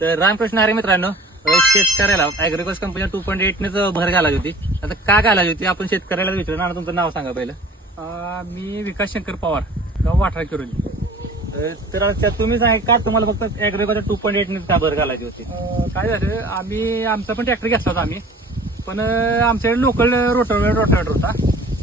तर रामकृष्ण हरी मित्रांनो, शेतकऱ्याला अॅग्रोकॉस कंपनी 2.8 नेच भर घालायची होती. आता का घालायची होती आपण शेतकऱ्याला विचारू ना. तुमचं नाव सांगा पहिलं. मी विकास शंकर पवार, गाव वाठरा किरोली. तर तुम्ही सांगा का तुम्हाला फक्त अॅग्रोकॉस 2.8 नेच का भर घालायची होती? काय झालं, आमचा पण ट्रॅक्टर घेतला होता आम्ही, पण आमच्याकडे लोकल रोटावेटर होता.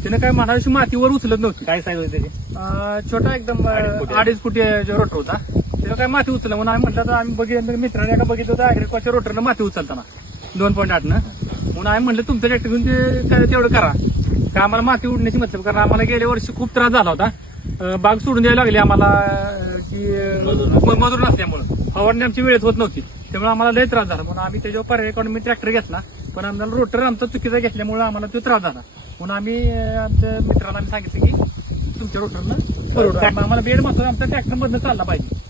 त्याने काय म्हणाशी मातीवर उचलत नव्हती. काय साईज होती त्याची? छोटा एकदम 2.5 फुटी रोटर होता. त्याला काय माती उचललं म्हणून आम्ही म्हटलं तर आम्ही बघितलं, मित्रांनी एका बघितलं होतं अॅग्रिकॉसच्या रोटरनं माती उचलताना 2.8 म्हणून आम्ही म्हटलं तुमचं ट्रॅक्टर घेऊन ते तेवढं करा का आम्हाला माती उडण्याची मतलब. कारण आम्हाला गेल्या वर्षी खूप त्रास झाला होता. बाग सोडून द्यायला लागली आम्हाला की मजूर नसल्यामुळं फवारणी आमची वेळेत होत नव्हती. त्यामुळे आम्हाला लय त्रास झाला. म्हणून आम्ही त्याच्यावर पर्याय काढून मी ट्रॅक्टर घेतला, पण आम्हाला रोटर आमचा चुकीचा घेतल्यामुळे आम्हाला तो त्रास झाला. म्हणून आम्ही आमच्या मित्रांना आम्ही सांगितलं की तुमच्या रोटरनं आम्हाला बेड मात्र आमचा ट्रॅक्टर मधनं चालला पाहिजे.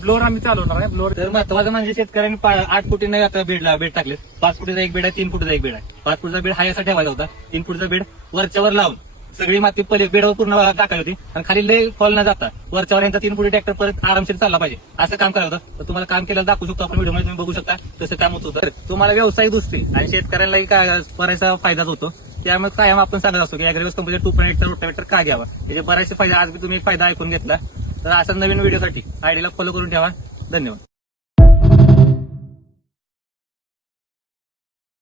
ब्लोअर आम्ही चालवणार आहे. ब्लोअर तर महत्वाचं म्हणजे शेतकऱ्यांनी 8 फुटीने आता बेड टाकले. 5 फुटीचा एक बेड आहे, 3 फुटीचा एक बेड आहे. 5 फुटीचा बेड हा याचा ठेवायचा होता. 3 फुटीचा बेड वरच्यावर लावून सगळी माती बेडवर पूर्ण टाकायची होती आणि खाली लय फॉल न जाता वरच्यावर यांचा 3 फुटी ट्रॅक्टर परत आरामशीर चालला पाहिजे असं काम करायचं होतं. तर तुम्हाला काम केलं दाखवू शकतो आपण व्हिडिओमध्ये, तुम्ही बघू शकता कसं काम होत होतं. तुम्हाला व्यवसाय दुसरी आणि शेतकऱ्यांनाही काय बराचसा फायदाच होतो. त्यामुळे कायम आपण सांगत असतो की अॅग्रोकॉस कंपनी 2.8 चा रोटावेटर का घ्यावा. त्याचे बरेचसे फायदे आज तुम्ही फायदा ऐकून घेतला. तर असा नवीन व्हिडिओसाठी आयडीला फॉलो करून ठेवा. धन्यवाद.